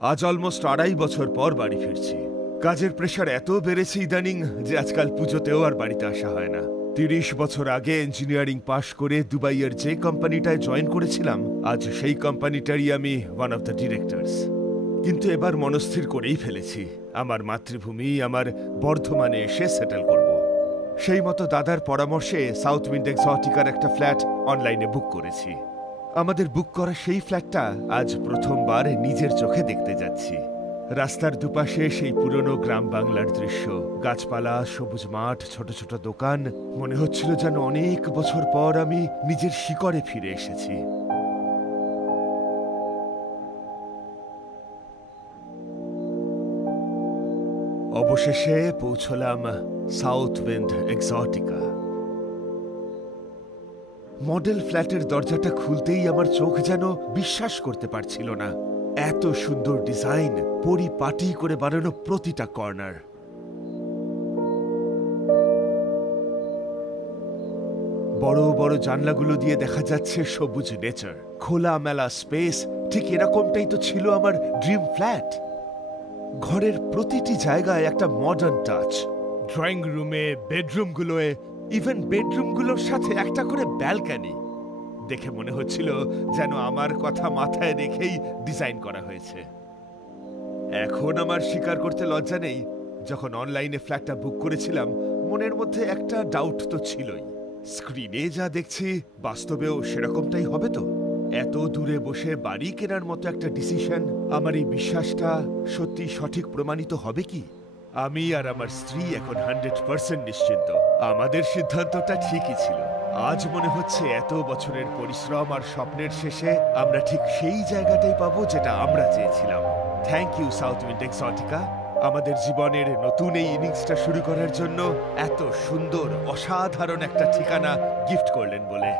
আজ অলমোস্ট ২.৫ বছর পর বাড়ি ফিরছি। কাজের প্রেশার এত বেড়েছে ইদানিং যে আজকাল পুজোতেও আর বাড়িতে আসা হয় না। ৩০ বছর আগে ইঞ্জিনিয়ারিং পাশ করে দুবাইয়ের যে কোম্পানিটায় জয়েন করেছিলাম, আজ সেই কোম্পানিটারই আমি ওয়ান অফ দ্য ডিরেক্টরস। কিন্তু এবার মনস্থির করেই ফেলেছি, আমার মাতৃভূমি, আমার বর্ধমানে এসে সেটেল করব। সেই মতো দাদার পরামর্শে সাউথ উইন্ড এক্সোটিকার একটা ফ্ল্যাট অনলাইনে বুক করেছি। আমাদের বুক করা সেই ফ্ল্যাটটা আজ প্রথমবার নিজের চোখে দেখতে যাচ্ছি। রাস্তার দুপাশে সেই পুরনো গ্রাম বাংলার দৃশ্য, গাছপালা, সবুজ মাঠ, ছোট ছোট দোকান। মনে হচ্ছিল যেন অনেক বছর পর আমি নিজের শিকড়ে ফিরে এসেছি। অবশেষে পৌঁছলাম সাউথ উইন্ড এক্সোটিকা। মডেল ফ্ল্যাটের দরজাটা খুলতেই আমার চোখ যেন বিশ্বাস করতে পারছিল না। এত সুন্দর ডিজাইন, পরিপাটি করে বানানো প্রতিটা কর্নার। বড় বড় জানলাগুলো দিয়ে দেখা যাচ্ছে সবুজ নেচার, খোলা মেলা স্পেস। ঠিক এরকমটাই তো ছিল আমার ড্রিম ফ্ল্যাট। ঘরের প্রতিটি জায়গায় একটা মডার্ন টাচ। ড্রয়িং রুমে, বেডরুমগুলোয়, ইভেন বেডরুমগুলোর সাথে একটা করে ব্যালকনি। দেখে মনে হচ্ছিল যেন আমার কথা মাথায় রেখেই ডিজাইন করা হয়েছে। এখন আমার স্বীকার করতে লজ্জা নেই, যখন অনলাইনে ফ্ল্যাটটা বুক করেছিলাম মনের মধ্যে একটা ডাউট তো ছিলই। স্ক্রিনে যা দেখছি বাস্তবেও সেরকমটাই হবে তো? এত দূরে বসে বাড়ি কেনার মতো একটা ডিসিশন, আমার এই বিশ্বাসটা সত্যি সঠিক প্রমাণিত হবে কি? আমি আর আমার স্ত্রী এখন 100% নিশ্চিন্ত আমাদের সিদ্ধান্তটা ঠিকই ছিল। আজ মনে হচ্ছে এত বছরের পরিশ্রম আর স্বপ্নের শেষে আমরা ঠিক সেই জায়গাটাই পাবো যেটা আমরা চেয়েছিলাম। Thank you South Wind Exotica, আমাদের জীবনের নতুন এই ইনিংসটা শুরু করার জন্য এত সুন্দর, অসাধারণ একটা ঠিকানা গিফট করলেন বলে।